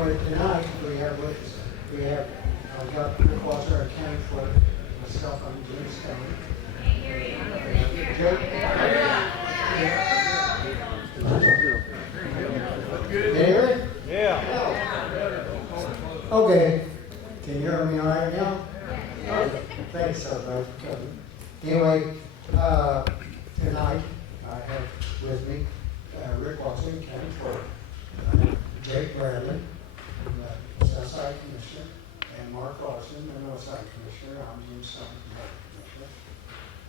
anyway, tonight we have with us, I've got Rick Walter, our county clerk, myself, I'm James Stone. Jake. Can you hear me? Yeah. Okay. Can you hear me all right now? Okay. Thanks, everybody, for coming. Anyway, tonight I have with me Rick Watson, county clerk, Jake Bradley, the Southside Commissioner, and Mark Larson, the Northside Commissioner. I'm Jim Stone, the Commissioner.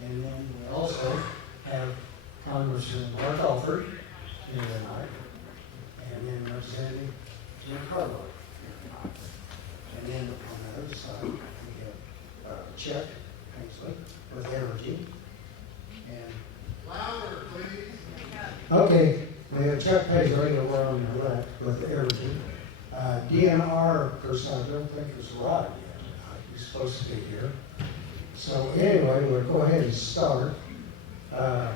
And then we also have Congressman Mark Alford here tonight, and then Representative Jim Carlo. And then on the other side, we have Chuck Paisley with Evergy. And louder, please. Okay, we have Chuck Paisley over on the left with Evergy. DNR person, I don't think has arrived yet. He's supposed to be here. So anyway, we'll go ahead and start. I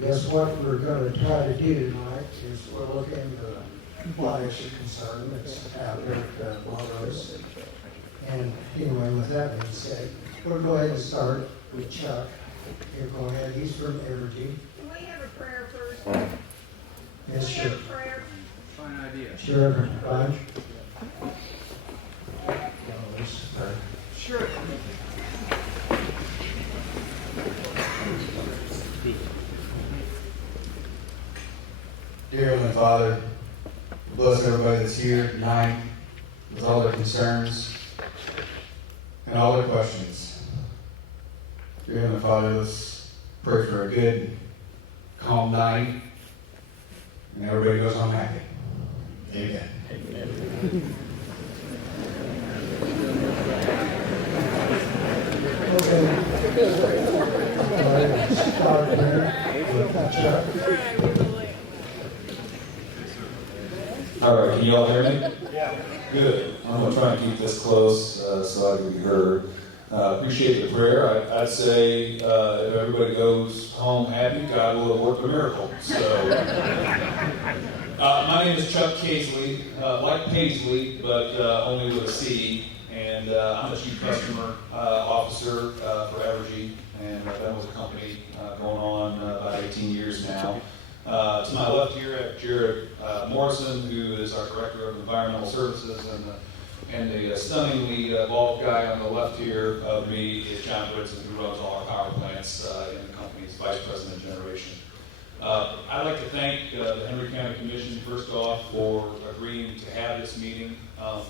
guess what we're going to try to do tonight is we'll look into why it's a concern that's out there at Montrose. And anyway, with that being said, we'll go ahead and start with Chuck. Here, go ahead. He's from Evergy. Can we have a prayer first? Yes, sure. Have a prayer. Fine idea. Sure, Raj. Sure. Dear Heavenly Father, bless everybody that's here tonight with all their concerns and all their questions. Dear Heavenly Father, let's pray for a good, calm night, and everybody goes home happy. Amen. Okay. Start here with Chuck. All right, can you all hear me? Yeah. Good. I'm going to try and keep this close so I can be heard. Appreciate the prayer. I'd say if everybody goes home happy, God will have worked a miracle. So, my name is Chuck Paisley, like Paisley, but only with a C. And I'm a chief customer officer for Evergy, and I've been with the company going on about 18 years now. To my left here, I have Jared Morrison, who is our Director of Environmental Services, and the stunningly bald guy on the left here of me is John Britson, who runs all our power plants in the company's Vice President of Generation. I'd like to thank the Henry County Commission, first off, for agreeing to have this meeting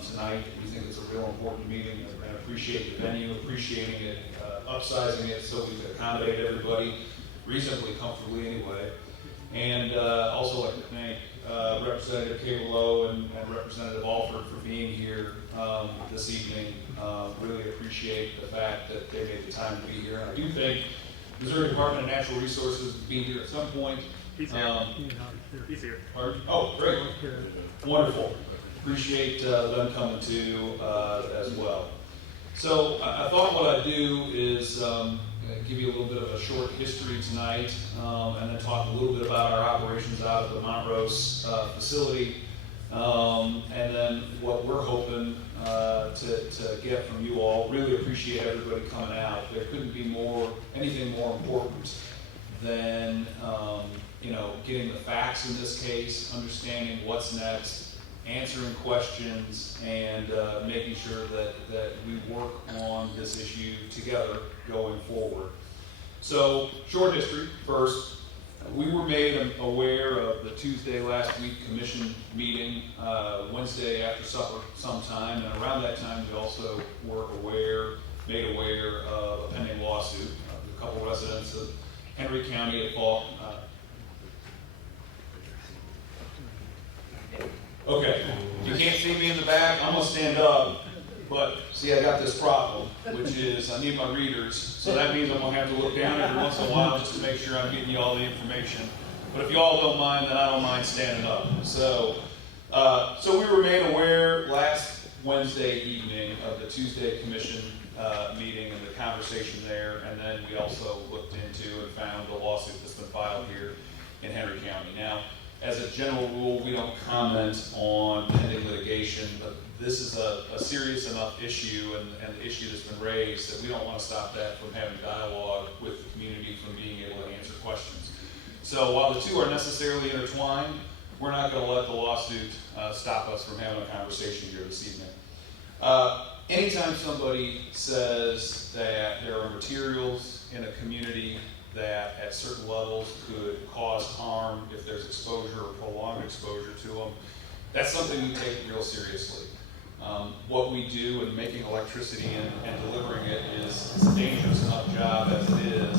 tonight. We think it's a real important meeting, and appreciate the venue, appreciating it, upsizing it so we can accommodate everybody reasonably comfortably anyway. And also like to thank Representative Cabello and Representative Alford for being here this evening. Really appreciate the fact that they made the time to be here. And I do think Missouri Department of Natural Resources will be here at some point. He's here. He's here. Pardon? Oh, great. Wonderful. Appreciate them coming too as well. So I thought what I'd do is give you a little bit of a short history tonight, and then talk a little bit about our operations out of the Montrose facility, and then what we're hoping to get from you all. Really appreciate everybody coming out. There couldn't be anything more important than getting the facts in this case, understanding what's next, answering questions, and making sure that we work on this issue together going forward. So, short history first. We were made aware of the Tuesday last week commission meeting, Wednesday after supper sometime, and around that time we also were made aware of a pending lawsuit. A couple residents of Henry County at fault. Okay, you can't see me in the back, I'm gonna stand up, but see, I got this problem, which is I need my readers, so that means I'm gonna have to look down every once in a while just to make sure I'm getting you all the information. But if you all don't mind, then I don't mind standing up. So we were made aware last Wednesday evening of the Tuesday commission meeting and the conversation there, and then we also looked into and found the lawsuit that's been filed here in Henry County. Now, as a general rule, we don't comment on pending litigation, but this is a serious enough issue and the issue that's been raised that we don't want to stop that from having dialogue with the community, from being able to answer questions. So while the two are necessarily intertwined, we're not going to let the lawsuit stop us from having a conversation here this evening. Anytime somebody says that there are materials in a community that at certain levels could cause harm if there's exposure or prolonged exposure to them, that's something we take real seriously. What we do in making electricity and delivering it is a dangerous enough job as it is,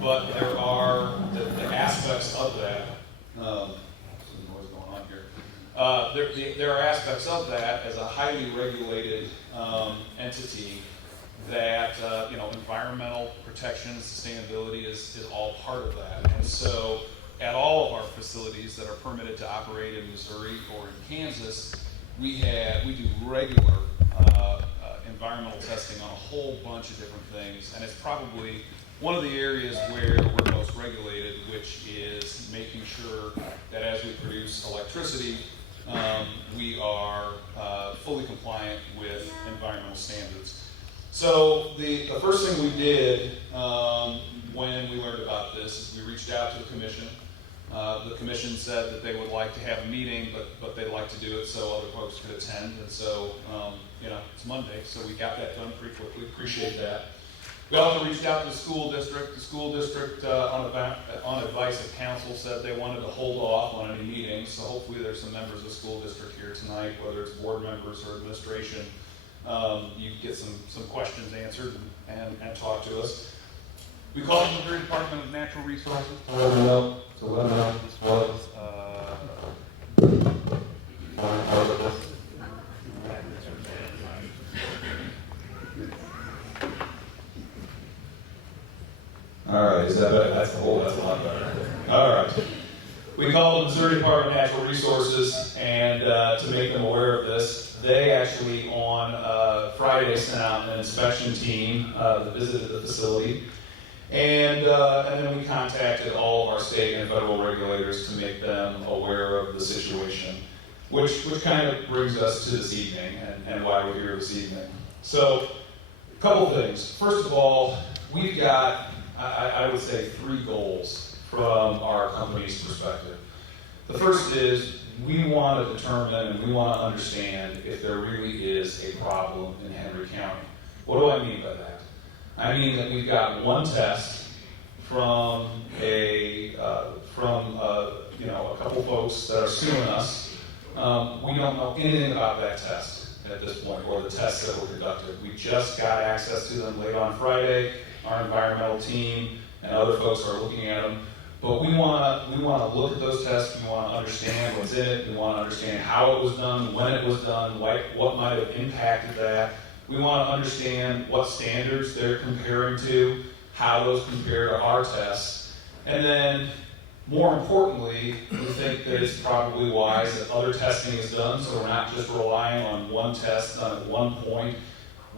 but there are the aspects of that. Some noise going on here. There are aspects of that as a highly regulated entity that environmental protection and sustainability is all part of that. And so at all of our facilities that are permitted to operate in Missouri or in Kansas, we do regular environmental testing on a whole bunch of different things, and it's probably one of the areas where we're most regulated, which is making sure that as we produce electricity, we are fully compliant with environmental standards. So the first thing we did when we learned about this is we reached out to the commission. The commission said that they would like to have a meeting, but they'd like to do it so other folks could attend. And so, it's Monday, so we got that done pretty quickly. Appreciate that. We also reached out to the school district. The school district, on advice of council, said they wanted to hold off on any meetings. So hopefully there's some members of the school district here tonight, whether it's board members or administration. You get some questions answered and talk to us. We called the Missouri Department of Natural Resources to let them know this was part of this. All right, is that better? That's a lot better. All right. We called the Missouri Department of Natural Resources and to make them aware of this. They actually on Friday sent out an inspection team that visited the facility. And then we contacted all of our state and federal regulators to make them aware of the situation, which kind of brings us to this evening and why we're here this evening. So, a couple things. First of all, we've got, I would say, 3 goals from our company's perspective. The first is we want to determine and we want to understand if there really is a problem in Henry County. What do I mean by that? I mean that we've got one test from a couple folks that are suing us. We don't know anything about that test at this point, or the tests that were conducted. We just got access to them late on Friday. Our environmental team and other folks are looking at them. But we want to look at those tests. We want to understand what's in it. We want to understand how it was done, when it was done, what might have impacted that. We want to understand what standards they're comparing to, how those compare to our tests. And then, more importantly, we think that it's probably wise that other testing is done, so we're not just relying on one test done at one point.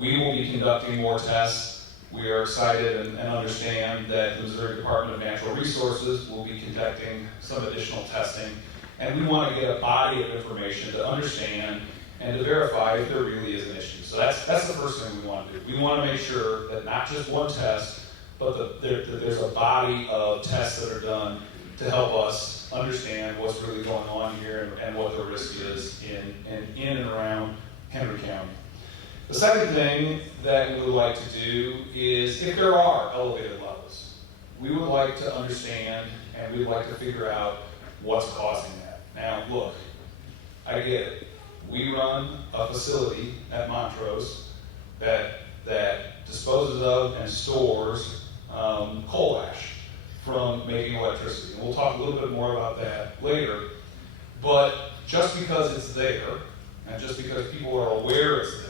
We will be conducting more tests. We are excited and understand that the Missouri Department of Natural Resources will be conducting some additional testing. And we want to get a body of information to understand and to verify if there really is an issue. So that's the first thing we want to do. We want to make sure that not just one test, but that there's a body of tests that are done to help us understand what's really going on here and what the risk is in and around Henry County. The second thing that we would like to do is, if there are elevated levels, we would like to understand and we'd like to figure out what's causing that. Now, look, I get it. We run a facility at Montrose that disposes of and stores coal ash from making electricity. And we'll talk a little bit more about that later. But just because it's there, and just because people are aware it's there,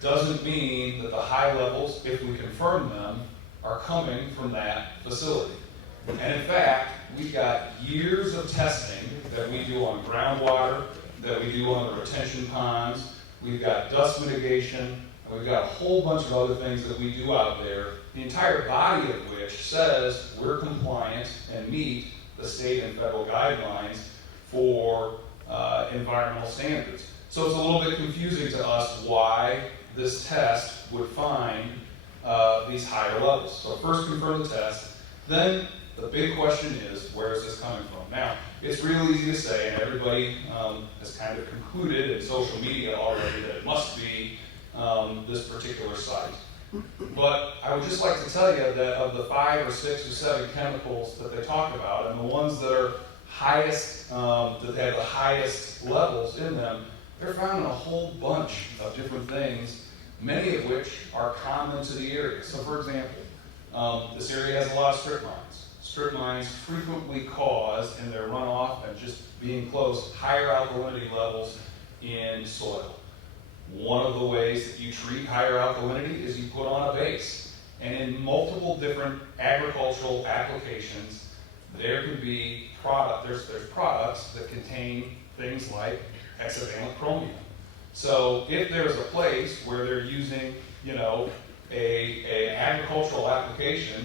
doesn't mean that the high levels, if we confirm them, are coming from that facility. And in fact, we've got years of testing that we do on groundwater, that we do on the retention ponds. We've got dust mitigation, and we've got a whole bunch of other things that we do out there, the entire body of which says we're compliant and meet the state and federal guidelines for environmental standards. So it's a little bit confusing to us why this test would find these higher levels. So first confirm the test, then the big question is, where is this coming from? Now, it's real easy to say, and everybody has kind of concluded in social media already that it must be this particular site. But I would just like to tell you that of the 5 or 6 or 7 chemicals that they talk about, and the ones that are highest, that have the highest levels in them, they're found in a whole bunch of different things, many of which are common to the area. So for example, this area has a lot of strip mines. Strip mines frequently cause, in their runoff and just being close, higher alkalinity levels in soil. One of the ways that you treat higher alkalinity is you put on a base. And in multiple different agricultural applications, there could be there's products that contain things like hexavalent chromium. So if there's a place where they're using, an agricultural application,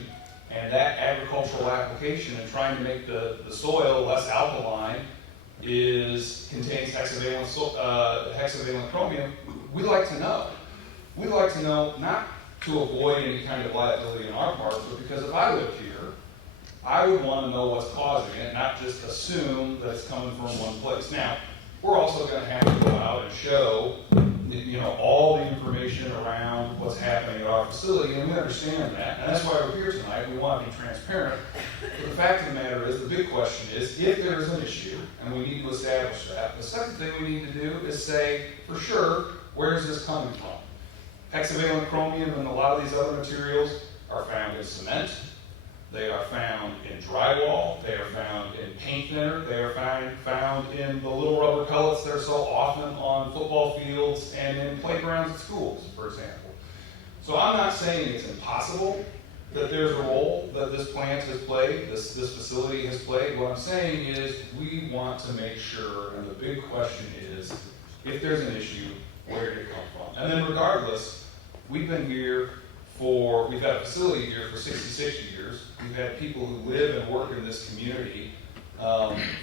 and that agricultural application and trying to make the soil less alkaline contains hexavalent chromium, we like to know. We'd like to know not to avoid any kind of liability on our part, but because if I lived here, I would want to know what's causing it, not just assume that it's coming from one place. Now, we're also going to have to go out and show all the information around what's happening at our facility, and we understand that, and that's why we're here tonight. We want to be transparent. But the fact of the matter is, the big question is, if there is an issue, and we need to establish that, the second thing we need to do is say, for sure, where is this coming from? Hexavalent chromium and a lot of these other materials are found in cement. They are found in drywall, they are found in paint thinner, they are found in the little rubber pellets that are so often on football fields and in playgrounds at schools, for example. So I'm not saying it's impossible that there's a role that this plant has played, this facility has played. What I'm saying is we want to make sure, and the big question is, if there's an issue, where did it come from? And then regardless, we've had a facility here for 66 years. We've had people who live and work in this community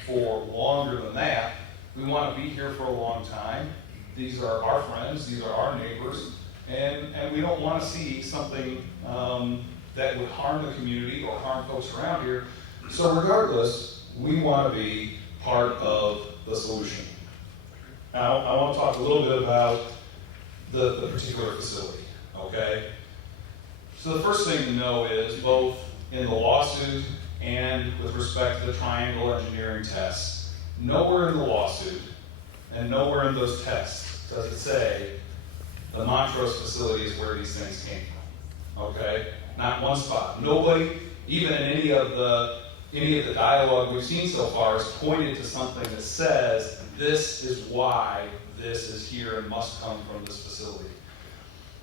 for longer than that. We want to be here for a long time. These are our friends, these are our neighbors, and we don't want to see something that would harm the community or harm folks around here. So regardless, we want to be part of the solution. Now, I want to talk a little bit about the particular facility, okay? So the first thing to know is, both in the lawsuit and with respect to the triangle engineering tests, nowhere in the lawsuit and nowhere in those tests does it say the Montrose facility is where these things came from, okay? Not one spot. Nobody, even in any of the dialogue we've seen so far, has pointed to something that says this is why this is here and must come from this facility.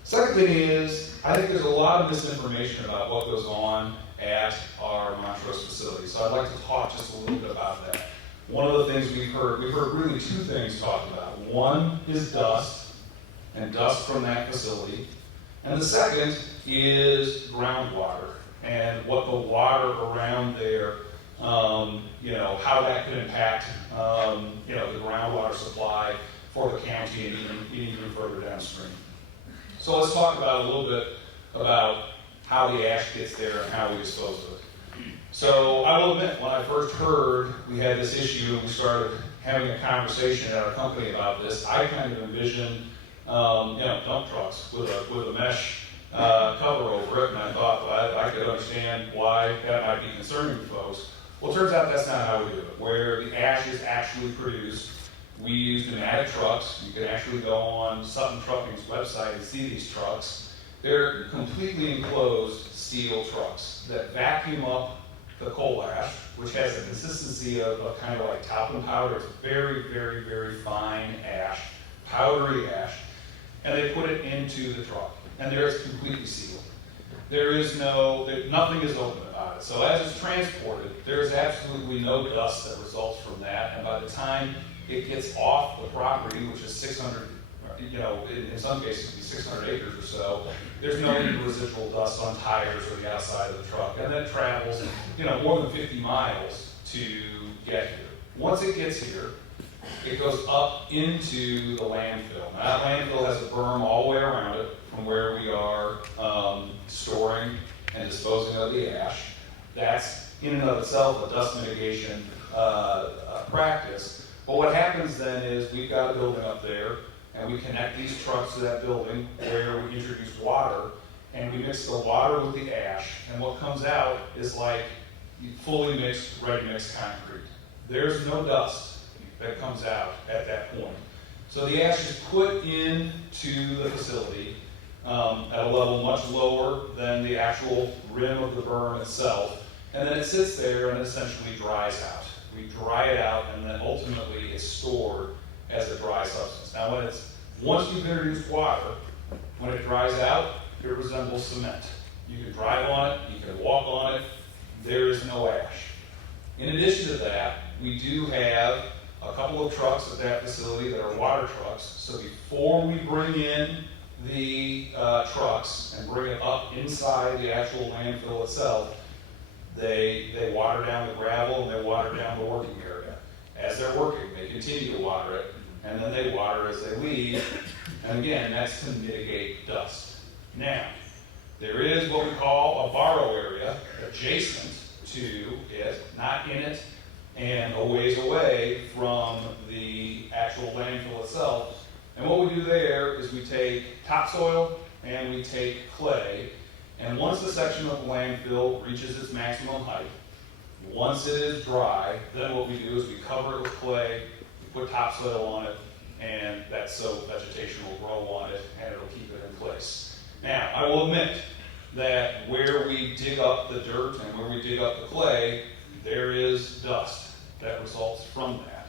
Second thing is, I think there's a lot of misinformation about what goes on at our Montrose facility. So I'd like to talk just a little bit about that. One of the things we've heard really 2 things talked about. One is dust, and dust from that facility. And the second is groundwater, and what the water around there, how that could impact, the groundwater supply for the county and even further downstream. So let's talk about a little bit about how the ash gets there and how we dispose of it. So I will admit, when I first heard we had this issue and we started having a conversation at our company about this, I kind of envisioned, dump trucks with a mesh cover over it, and I thought, well, I could understand why that might be concerning to folks. Well, it turns out that's not how we do it. Where the ash is actually produced, we use pneumatic trucks. You can actually go on Sutton Trucking's website and see these trucks. They're completely enclosed steel trucks that vacuum up the coal ash, which has a consistency of kind of like talcum powder. It's very, very, very fine ash, powdery ash, and they put it into the truck, and there it's completely sealed. Nothing is open about it. So as it's transported, there's absolutely no dust that results from that, and by the time it gets off the property, which is 600, in some cases it could be 600 acres or so, there's no even residual dust on tires or the outside of the truck, and then it travels, more than 50 miles to get here. Once it gets here, it goes up into the landfill. Now, that landfill has a berm all the way around it from where we are storing and disposing of the ash. That's in and of itself a dust mitigation practice. But what happens then is we've got a building up there, and we connect these trucks to that building where we introduce water, and we mix the water with the ash, and what comes out is like fully mixed, ready-mix concrete. There's no dust that comes out at that point. So the ash is put into the facility at a level much lower than the actual rim of the berm itself, and then it sits there and it essentially dries out. We dry it out, and then ultimately it's stored as a dry substance. Now, once you've introduced water, when it dries out, it resembles cement. You can drive on it, you can walk on it, there is no ash. In addition to that, we do have a couple of trucks at that facility that are water trucks. So before we bring in the trucks and bring it up inside the actual landfill itself, they water down the gravel and they water down the working area. As they're working, they continue to water it, and then they water as they leave. And again, that's to mitigate dust. Now, there is what we call a borrow area adjacent to it, not in it, and a ways away from the actual landfill itself. And what we do there is we take topsoil and we take clay, and once the section of the landfill reaches its maximum height, once it is dry, then what we do is we cover it with clay, we put topsoil on it, and that's so vegetation will grow on it and it'll keep it in place. Now, I will admit that where we dig up the dirt and where we dig up the clay, there is dust that results from that.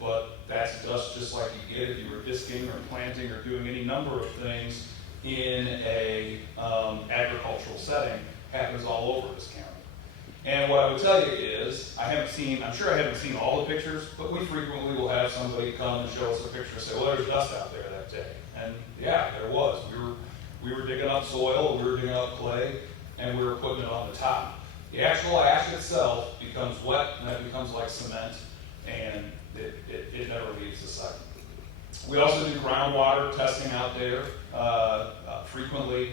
But that's dust just like you get if you were disking or planting or doing any number of things in a agricultural setting. Happens all over this county. And what I would tell you is, I'm sure I haven't seen all the pictures, but we frequently will have somebody come and show us a picture and say, well, there's dust out there that day. And yeah, there was. We were digging up soil, we were digging up clay, and we were putting it on the top. The actual ash itself becomes wet, and that becomes like cement, and it never leaves the site. We also do groundwater testing out there frequently.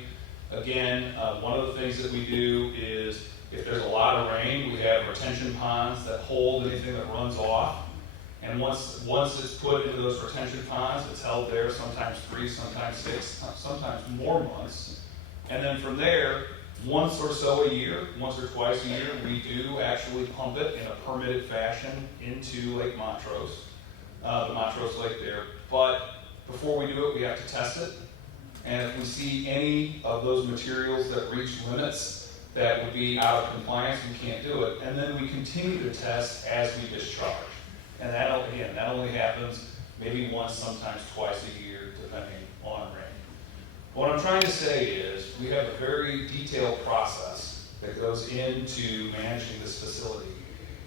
Again, one of the things that we do is if there's a lot of rain, we have retention ponds that hold anything that runs off. And once it's put into those retention ponds, it's held there sometimes 3, sometimes 6, sometimes more months. And then from there, once or so a year, once or twice a year, we do actually pump it in a permitted fashion into Lake Montrose, the Montrose Lake there. But before we do it, we have to test it. And if we see any of those materials that reach limits that would be out of compliance, we can't do it. And then we continue to test as we discharge. And that only happens maybe once, sometimes twice a year, depending on rain. What I'm trying to say is we have a very detailed process that goes into managing this facility.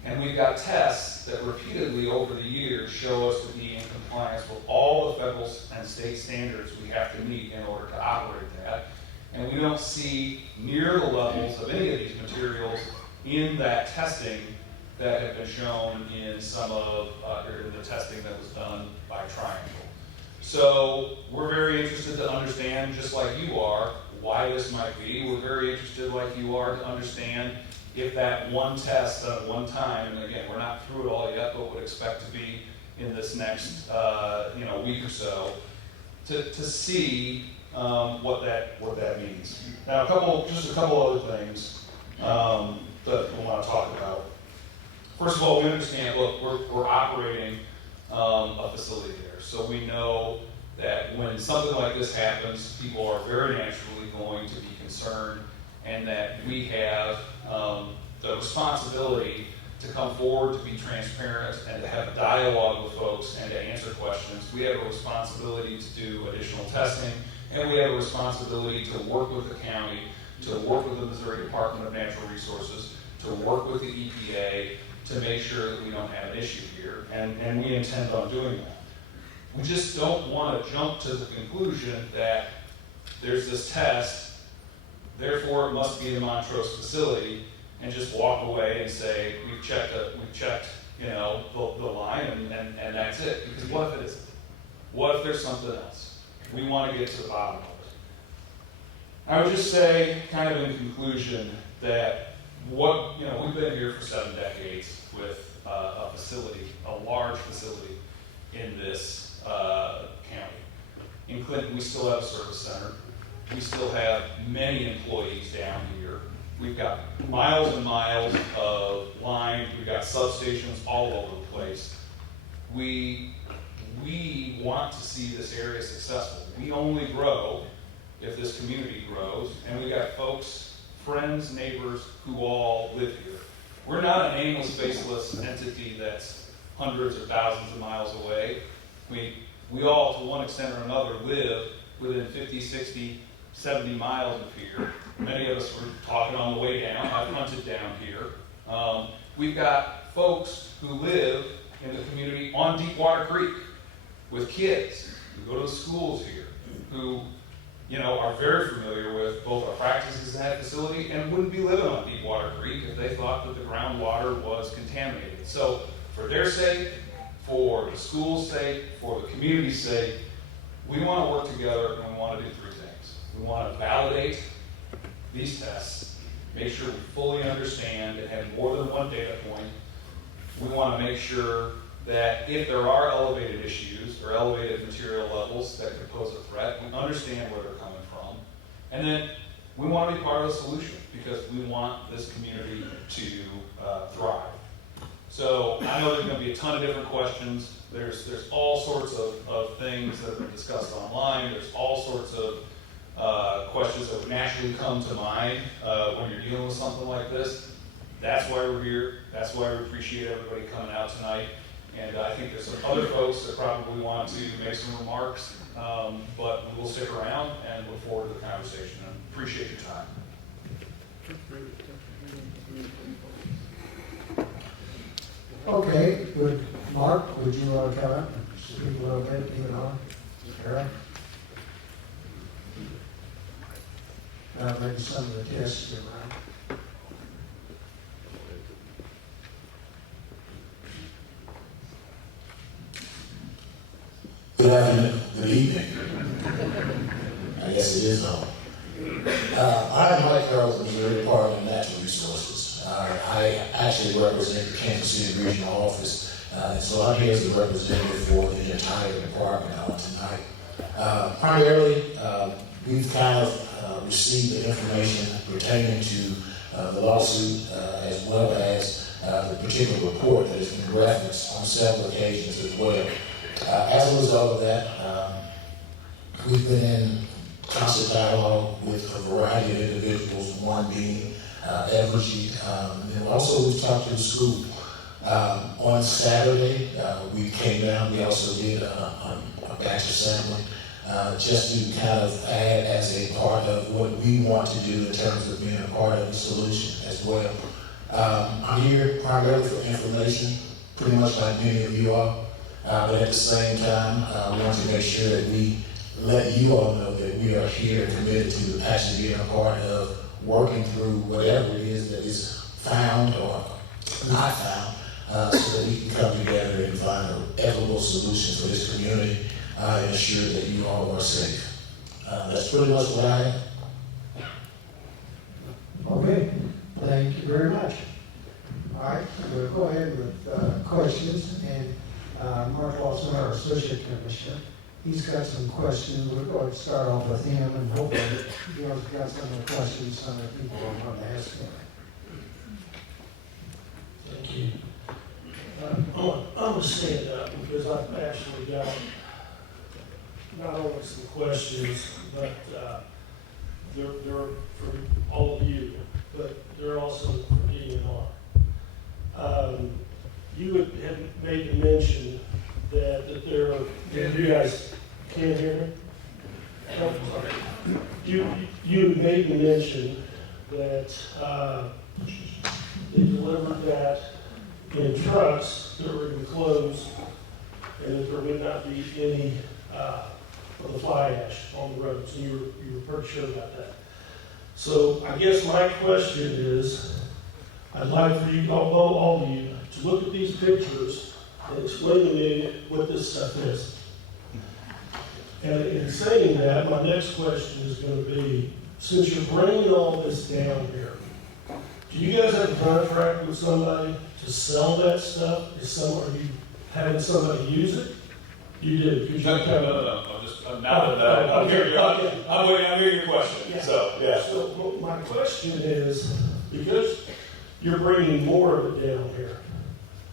And we've got tests that repeatedly over the years show us to be in compliance with all the federal and state standards we have to meet in order to operate that. And we don't see near the levels of any of these materials in that testing that have been shown in some of the testing that was done by Triangle. So we're very interested to understand, just like you are, why this might be. We're very interested, like you are, to understand if that one test done at one time, and again, we're not through it all yet, but would expect to be in this next week or so, to see what that means. Now, just a couple other things that we want to talk about. First of all, we understand, look, we're operating a facility there, so we know that when something like this happens, people are very naturally going to be concerned, and that we have the responsibility to come forward, to be transparent, and to have a dialogue with folks and to answer questions. We have a responsibility to do additional testing, and we have a responsibility to work with the county, to work with the Missouri Department of Natural Resources, to work with the EPA, to make sure that we don't have an issue here, and we intend on doing that. We just don't want to jump to the conclusion that there's this test, therefore it must be the Montrose facility, and just walk away and say, we've checked, the line and that's it. Because what if it isn't? What if there's something else? We want to get to the bottom of it. I would just say, kind of in conclusion, that we've been here for 7 decades with a facility, a large facility in this county. In Clinton, we still have a service center. We still have many employees down here. We've got miles and miles of line. We've got substations all over the place. We want to see this area successful. We only grow if this community grows, and we got folks, friends, neighbors who all live here. We're not an aimless, faceless entity that's hundreds or thousands of miles away. We all, to one extent or another, live within 50, 60, 70 miles of here. Many of us were talking on the way down. I've hunted down here. We've got folks who live in the community on Deepwater Creek with kids who go to the schools here, who are very familiar with both our practices in that facility and wouldn't be living on Deepwater Creek if they thought that the groundwater was contaminated. So for their sake, for the school's sake, for the community's sake, we want to work together and we want to do 3 things. We want to validate these tests, make sure we fully understand and have more than one data point. We want to make sure that if there are elevated issues or elevated material levels that could pose a threat, we understand where they're coming from. And then we want to be part of the solution because we want this community to thrive. So I know there's going to be a ton of different questions. There's all sorts of things that have been discussed online. There's all sorts of questions that would naturally come to mind when you're dealing with something like this. That's why we're here. That's why we appreciate everybody coming out tonight. And I think there's some other folks that probably want to make some remarks, but we'll stick around and look forward to the conversation and appreciate your time. Okay, Mark, would you come up and speak a little bit, keep it on? Eric? Maybe some of the tests get around. Good afternoon, good evening. I guess it is on. I'm Mike Carroll, Missouri Department of Natural Resources. I actually represent the Kansas City Regional Office, and so I'm here as a representative for the entire department on tonight. Primarily, we've kind of received the information pertaining to the lawsuit as well as the particular report that has been referenced on several occasions as well. As a result of that, we've been in constant dialogue with a variety of individuals, one being Evergy, and also we've talked to the school. On Saturday, we came down, we also did a batch of sampling, just to kind of add as a part of what we want to do in terms of being a part of the solution as well. I'm here primarily for information, pretty much like many of you are. But at the same time, I want to make sure that we let you all know that we are here and committed to actually being a part of working through whatever it is that is found or not found, so that we can come together and find equitable solutions for this community and ensure that you all are safe. That's pretty much what I have. Okay, thank you very much. All right, we'll go ahead with questions, and Mark Lawson, our Associate Commissioner, he's got some questions. We're going to start off with him, and hopefully he's got some of the questions some of the people are going to ask him. Thank you. I'm going to stand up because I've actually got not only some questions, but they're for all of you, but they're also for DNR. You had made the mention that there are, you guys can't hear me? No, sorry. You had made the mention that they delivered that in trucks that were enclosed and that there would not be any of the fly ash on the roads. And you were pretty sure about that. So I guess my question is, I'd like for you, all of you, to look at these pictures and explain to me what this stuff is. And in saying that, my next question is going to be, since you're bringing all this down here, do you guys have a contract with somebody to sell that stuff? Are you having somebody use it? You do. No. I'm hearing your question. Yeah. So, yeah. So my question is, because you're bringing more of it down here,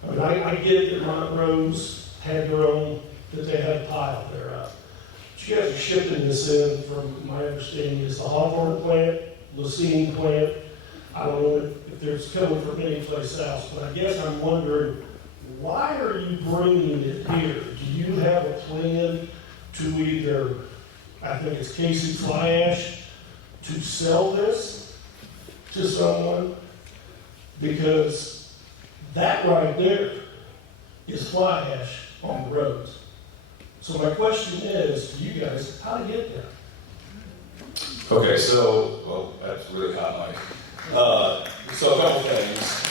I mean, I get that Montrose had their own, that they had a pile there up. But you guys are shipping this in, from my understanding, is the Hawthorne plant, Lucene plant. I don't know if it's coming from any place else, but I guess I'm wondering, why are you bringing it here? Do you have a plan to either, I think it's Casey Fly Ash, to sell this to someone? Because that right there is fly ash on the roads. So my question is, to you guys, how to get there? Okay, so, well, that's really hot, Mike. So a couple things.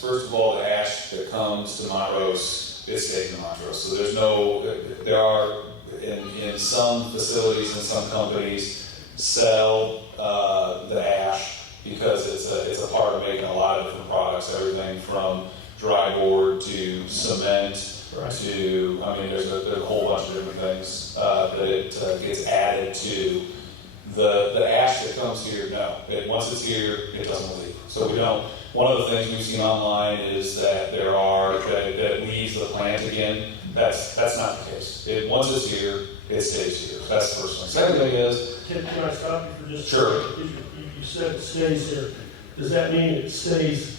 First of all, the ash that comes to Montrose, it stays in Montrose. So there are, in some facilities and some companies, sell the ash because it's a part of making a lot of different products, everything from dry board to cement. Right. To, I mean, there's a whole bunch of different things that it gets added to. The ash that comes here, no. Once it's here, it doesn't leave. So we don't. One of the things we've seen online is that that it leaves the plant again. That's not the case. Once it's here, it stays here. That's the first thing. Second thing is. Can I stop you for just Sure. a second? You said it stays here. Does that mean it stays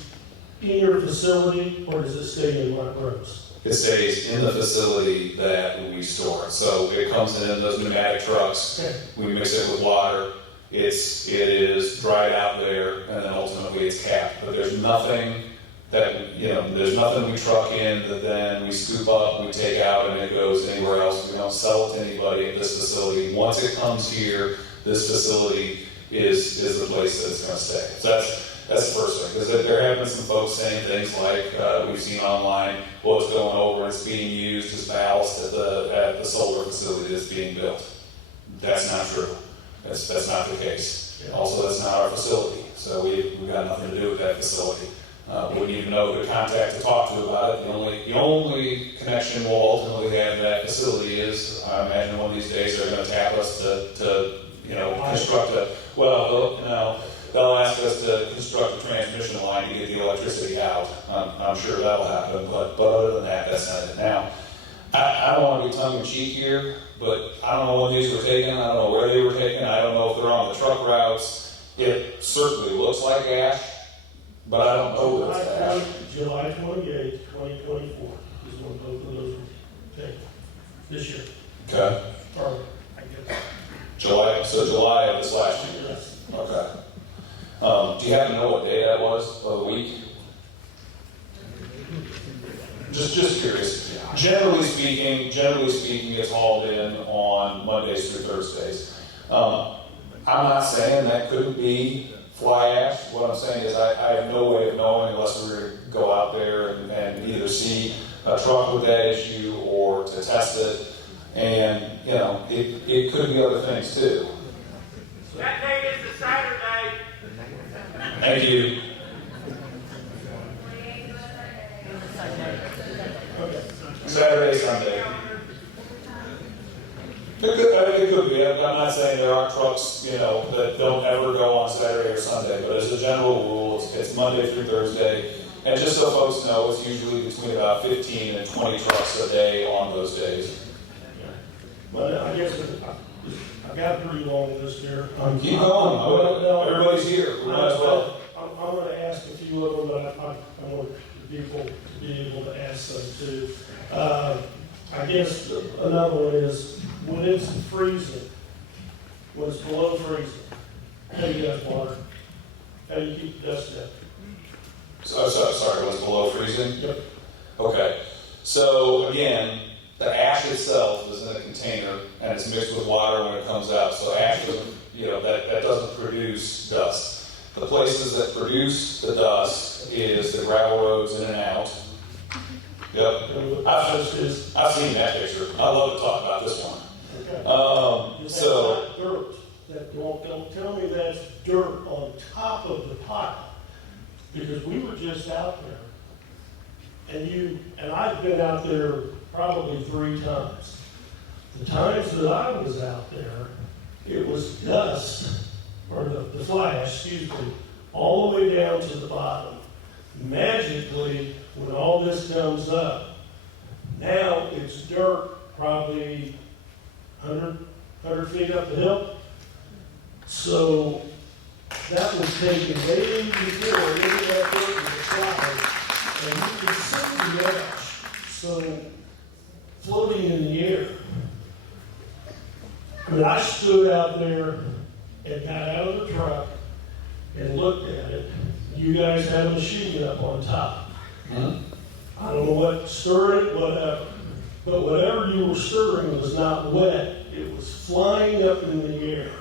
in your facility, or does it stay in Montrose? It stays in the facility that we store it. So it comes in those pneumatic trucks. Okay. We mix it with water. It is dried out there, and then ultimately it's capped. But there's nothing there's nothing we truck in that then we scoop up, we take out, and it goes anywhere else. We don't sell it to anybody at this facility. Once it comes here, this facility is the place that it's going to stay. So that's the first thing, because there have been some folks saying things like we've seen online, well, it's going over, it's being used as ballast at the solar facility that's being built. That's not true. That's not the case. Yeah. Also, that's not our facility, so we've got nothing to do with that facility. Wouldn't even know who to contact to talk to about it. The only connection we'll ultimately have in that facility is, I imagine one of these days they're going to tap us to construct they'll ask us to construct a transmission line to get the electricity out. I'm sure that'll happen, but other than that, that's not it. Now, I don't want to be tongue-in-cheek here, but I don't know when these were taken. I don't know where they were taken. I don't know if they're on the truck routes. It certainly looks like ash, but I don't know that it's ash. July 28th, 2024 is when both of those were taken this year. Okay. Or, I guess. July of this last year. Yes. Okay. Do you happen to know what day that was of the week? Just curious. Generally speaking, it's hauled in on Mondays through Thursdays. I'm not saying that couldn't be fly ash. What I'm saying is I have no way of knowing unless we were to go out there and either see a truck with that issue or to test it. And, it could be other things too. That day is the Saturday. Thank you. Saturday, Sunday. It could be. I'm not saying there aren't trucks, that don't ever go on Saturday or Sunday, but as a general rule, it's Monday through Thursday. And just so folks know, it's usually between about 15 and 20 trucks a day on those days. But I guess I've got a pretty long list here. Keep going. Everybody's here. We might as well. I'm going to ask a few of them, but I want people to be able to ask them too. I guess another one is when it's freezing, when it's below freezing, how do you guys water? How do you keep the dust down? Sorry, was below freezing? Yep. Okay. So again, the ash itself is in a container and it's mixed with water when it comes out. So ash doesn't, that doesn't produce dust. The places that produce the dust is the gravel roads in and out. Yep, I've seen that picture. I love to talk about this one. Okay. That's not dirt. Don't tell me that's dirt on top of the pile, because we were just out there, and I've been out there probably 3 times. The times that I was out there, it was dust, or the flash, excuse me, all the way down to the bottom. Magically, when all this comes up, now it's dirt probably 100 feet up the hill. So that was taken way before any of that dirt was applied, and you can see the ash, so floating in the air. I mean, I stood out there and got out of the truck and looked at it. You guys had a machine gun up on top. I don't know what stirred it, whatever. But whatever you were stirring was not wet. It was flying up in the air.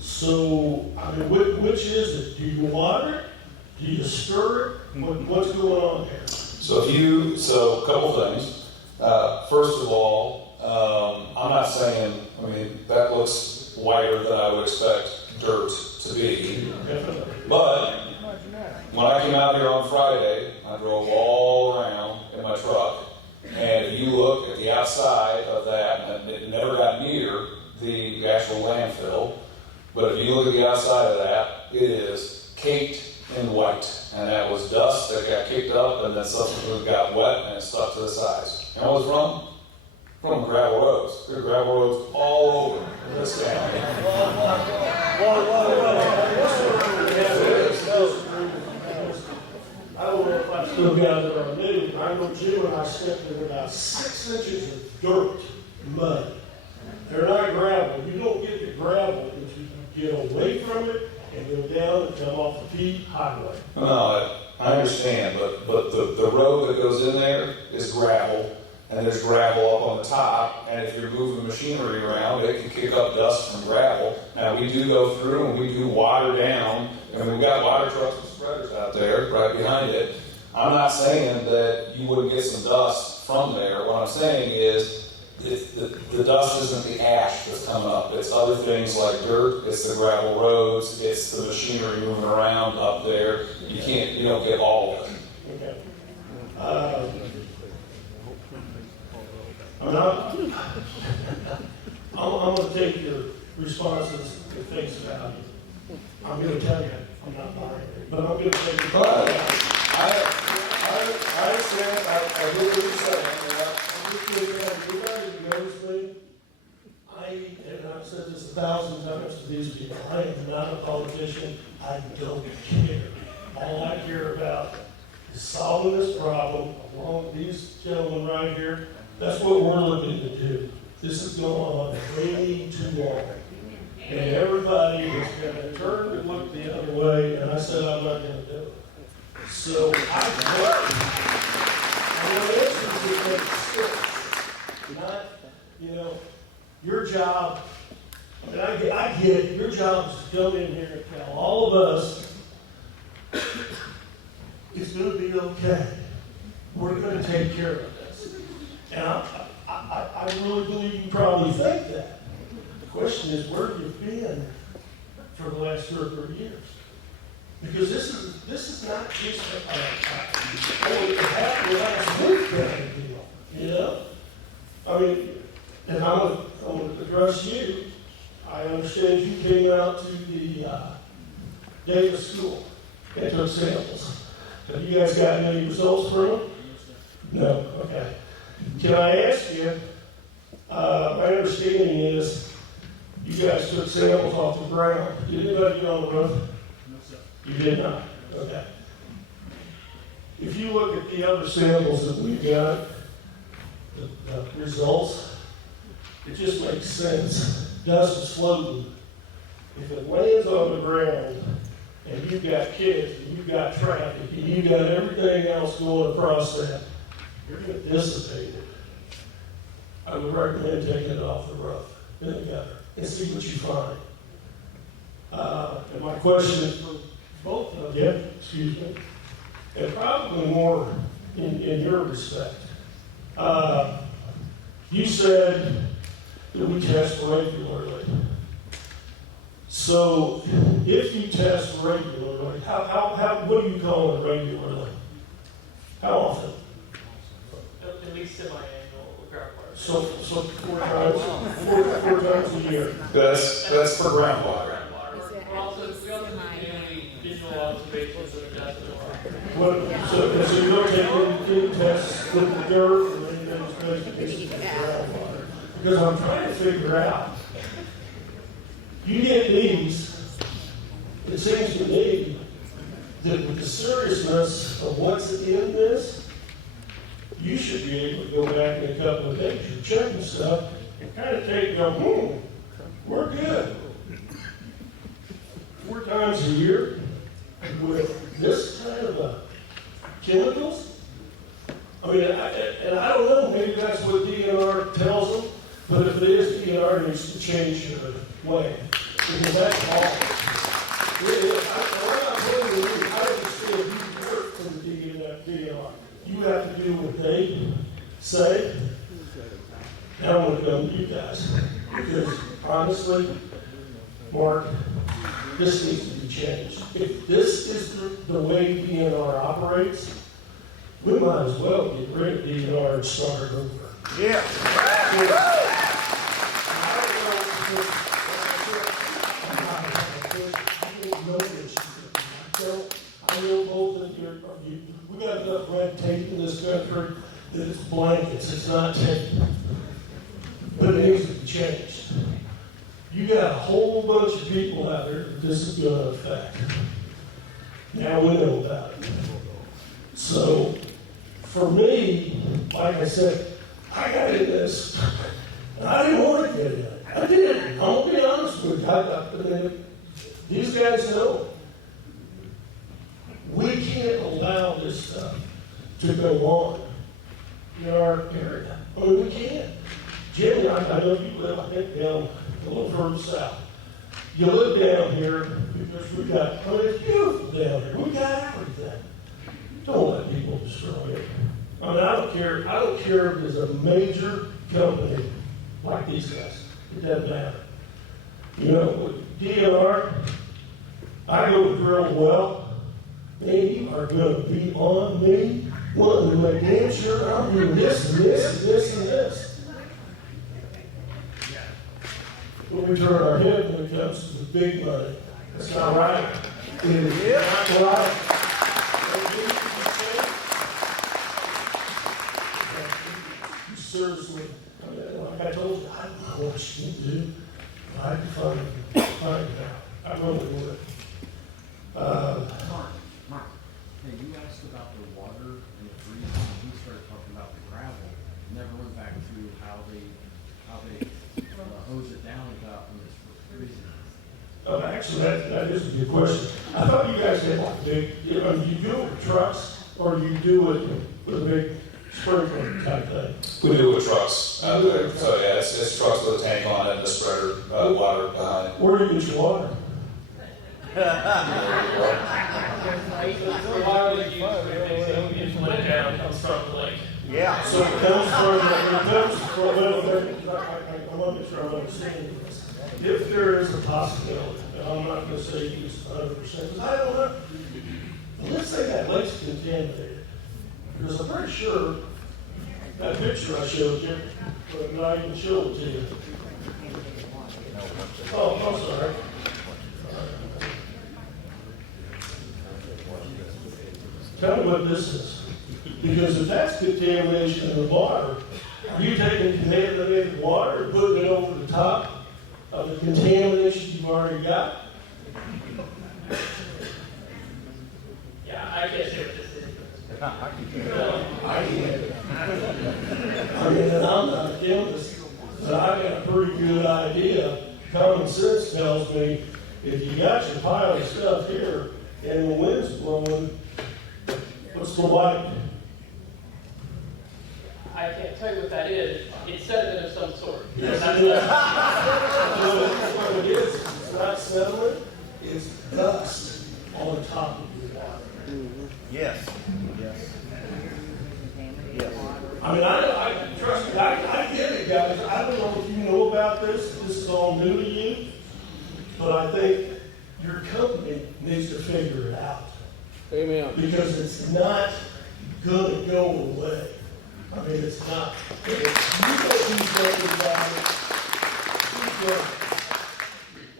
So, I mean, which is it? Do you water it? Do you stir it? What's going on here? So a couple things. First of all, I'm not saying, that looks whiter than I would expect dirt to be. But when I came out here on Friday, I drove all around in my truck, and if you look at the outside of that, and it never got near the actual landfill, but if you look at the outside of that, it is caked in white. And that was dust that got kicked up and then subsequently got wet and it stuck to the sides. And what was from? From gravel roads. There are gravel roads all over this town. I don't know if I still got it on video, but I know Jim and I stepped in about 6 inches of dirt, mud. They're not gravel. You don't get the gravel if you get away from it and go down and come off the P highway. No, I understand, but the road that goes in there is gravel, and there's gravel up on the top, and if you're moving machinery around, it can kick up dust from gravel. Now, we do go through and we do water down, and we've got water trucks and spreaders out there right behind it. I'm not saying that you wouldn't get some dust from there. What I'm saying is the dust isn't the ash that's coming up. It's other things like dirt, it's the gravel roads, it's the machinery moving around up there. You don't get all of it. Okay. I'm going to take your responses at face value. I'm going to tell you, I'm not buying it, but I'm going to take it. But I understand. I really what you're saying. Everybody knows me. And I've said this 1,000 times to these people, I am not a politician. I don't care. All I care about is solving this problem along with these gentlemen right here. That's what we're looking to do. This is going on way too long. And everybody is going to turn and look the other way, and I said I'm not going to do it. So I'm going to answer to make steps. Not, your job, and I get it, your job is to come in here and tell all of us it's going to be okay. We're going to take care of this. And I really believe you probably think that. The question is, where have you been for the last 2 or 3 years? Because this is not just it happened last week kind of deal, I mean, and I'm going to address you. I understand you came out to the Davis School and took samples. Have you guys gotten any results from them? No? Okay. Can I ask you, my understanding is you guys took samples off the ground. Did anybody get on the roof? No, sir. You did not? Okay. If you look at the other samples that we've got, the results, it just makes sense. Dust is floating. If it lands on the ground and you've got kids and you've got traffic and you've got everything else going across that, you're going to dissipate it. I would recommend taking it off the roof in the gutter and see what you find. And my question is for both of you, excuse me, and probably more in your respect. You said that we test regularly. So if you test regularly, what do you call it regularly? How often? At least semi-annual groundwater. So 4 times a year. That's for groundwater. We also do daily visual observations of adjustment water. So you don't take any tests with the dirt or anything that's basically groundwater? Because I'm trying to figure out, you get these, it seems to me that with the seriousness of what's in this, you should be able to go back in a couple of days, you're checking stuff, and kind of take, we're good. 4 times a year with this kind of chemicals? I mean, and I don't know, maybe that's what DNR tells them, but if it is, DNR needs to change their way. Because that's all. I'm not telling you, I understand you work for the DNR. You have to do what they say. Now I'm going to come to you guys. Because honestly, Mark, this needs to be changed. If this is the way DNR operates, we might as well get rid of DNR and start over. Yeah. I know both of you, we got enough red tape in this country that it's blankets, it's not tape. But it needs to be changed. You got a whole bunch of people out there that this is going to affect. Now we know about it. So, for me, like I said, I got in this. I didn't want to get in it. I did. I'm going to be honest with you. These guys know. We can't allow this stuff to go on in our area. I mean, we can't. Jimmy, I know you live, I think, down a little further south. You live down here because we got, it's beautiful down here. We got everything. Don't let people destroy it. I mean, I don't care if it's a major company like these guys. It doesn't matter. You know, with DNR, I go to drill a well. They are going to be on me, wanting to make damn sure I'm doing this and this and this and this. When we turn our head when it comes to the big money, that's not right. It is not right. You seriously, I mean, like I told you, I don't know what you can do. I'd find out. I really would. Mark, hey, you asked about the water and the freezing, and we started talking about the gravel. Never went back to how they hose it down about when it's freezing. Oh, actually, that is a good question. I thought you guys had like big, you do it with trucks, or you do it with a big sprinkler type thing? We do it with trucks out there. So yeah, it's trucks with a tank on it and a spreader, water behind it. Where do you get your water? Yeah. So it comes from, I want to make sure I'm understanding this. If there is a possibility, and I'm not going to say it's 100%, because I don't know. Let's say that lake's contaminated. Because I'm pretty sure that picture I showed you, but I'm not even showing it to you. Oh, I'm sorry. Tell me what this is. Because if that's contamination in the water, are you taking contaminated water and putting it over the top of the contamination you've already got? Yeah, I can't say what this is. I can't. I mean, and I'm not a chemist, but I got a pretty good idea. Common sense tells me if you got your pile of stuff here and the wind's blowing, what's the light? I can't tell you what that is. It's sediment of some sort. Yes, it is. You know what it is? It's not settling. is dust on top of your water. Yes. Yes. I mean, I trust me, I get it, guys. I don't know if you know about this. This is all new to you. But I think your company needs to figure it out. Amen. Because it's not going to go away. I mean, it's not. If you know who's thinking about it, who's going?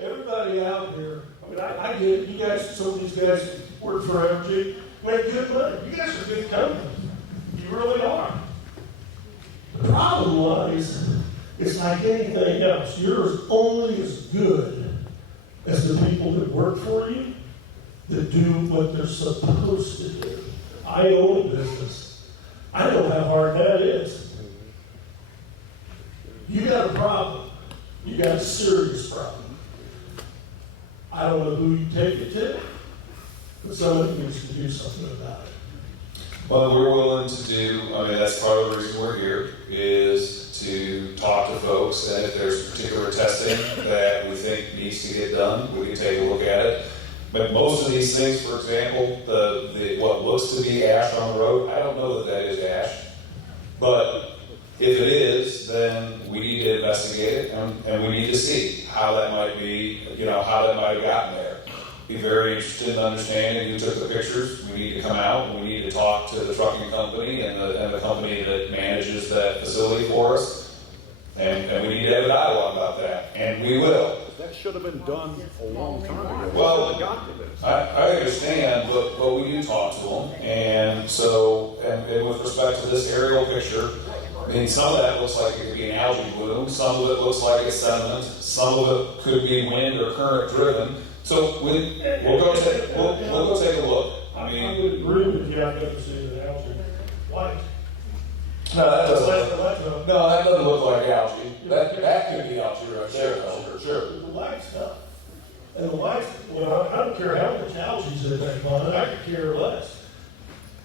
Everybody out here, I mean, I get it. You guys, some of these guys work for Evergy, make good money. You guys are good company. You really are. The problem lies, it's like anything else. You're only as good as the people that work for you, that do what they're supposed to do. I own a business. I know how hard that is. You got a problem. You got a serious problem. I don't know who you take it to, but somebody needs to do something about it. Well, we're willing to do, I mean, that's part of the reason we're here, is to talk to folks, and if there's particular testing that we think needs to get done, we can take a look at it. But most of these things, for example, the what looks to be ash on the road, I don't know that is ash. But if it is, then we need to investigate it, and we need to see how that might be, how that might have gotten there. Be very interested in understanding who took the pictures. We need to come out and we need to talk to the trucking company and the company that manages that facility for us. And we need to have a dialogue about that. And we will. That should have been done a long time ago. Well, I understand, but we do talk to them. And so, and with respect to this aerial picture, I mean, some of that looks like it could be an algae bloom. Some of it looks like it's sediment. Some of it could be wind or current driven. So we'll go take a look. I mean, I would agree with you. I've never seen an algae white. No, that doesn't look like algae. That could be algae right there, though. Sure. The white stuff. And the white, I don't care how much algae's in that pond. I could care less.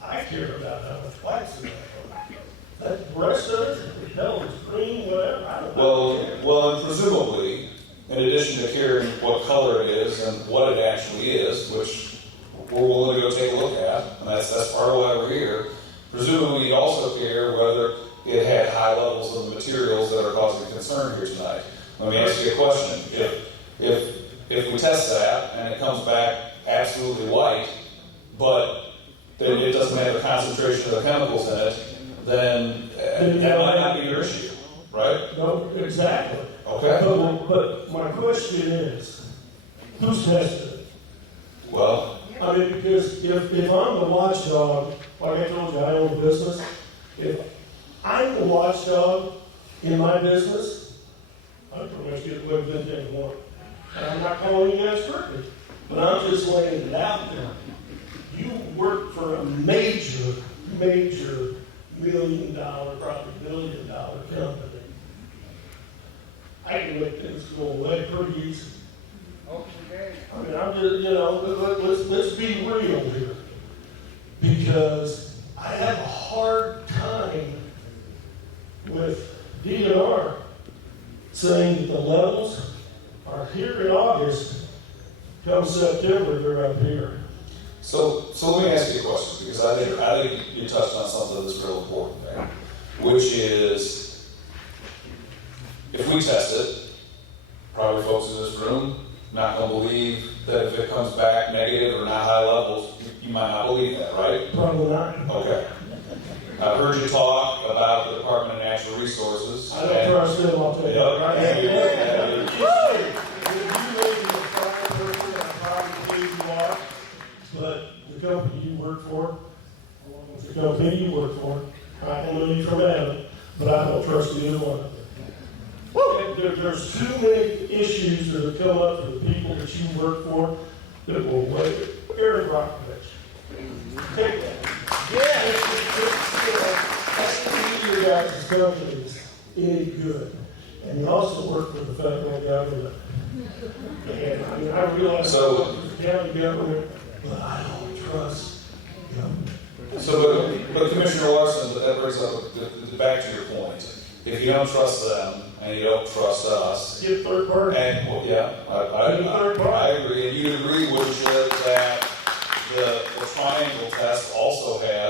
I care about how much white's in that pond. That rest of it, hell, it's green, whatever. I don't know. Well, and presumably, in addition to caring what color it is and what it actually is, which we're willing to go take a look at, and that's part of why we're here, presumably you also care whether it had high levels of the materials that are causing concern here tonight. Let me ask you a question. If we test that and it comes back absolutely white, but then it doesn't have a concentration of the chemicals in it, then that might not be your issue, right? No, exactly. Okay. But my question is, who's testing it? Well, I mean, because if I'm the watchdog, like I told you, I own a business. If I'm the watchdog in my business, I pretty much get away with anything I want. And I'm not calling you guys crooked, but I'm just laying it out there. You work for a major $1 million, probably $1 billion company. I can make things go away pretty easy. Okay. I mean, I'm just, let's be real here. Because I have a hard time with DNR saying that the levels are here in August, come September, they're up here. so let me ask you a question, because I think you touched on something that's real important there, which is, if we test it, probably folks in this room not going to believe that if it comes back negative or not high levels, you might not believe that, right? Probably not. Okay. I've heard you talk about the Department of Natural Resources. I don't trust them, I'll tell you. Yep. Right? Yeah, you do. If you may be a private person, I probably believe you are, but the company you work for, the company you work for, I don't know you from Adam, but I don't trust either one of them. There's too many issues that have come up for the people that you work for that will wait. Aaron Brockovich. Take that. Yeah. Your guys' companies any good. And you also work for the federal government. And I mean, I realize the county government, but I don't trust government. So, but Commissioner Larson, that brings up back to your point. if you don't trust them and you don't trust us, Get third party. and, well, yeah, Get a third party. I agree, and you agree, would you, that the triangle test also has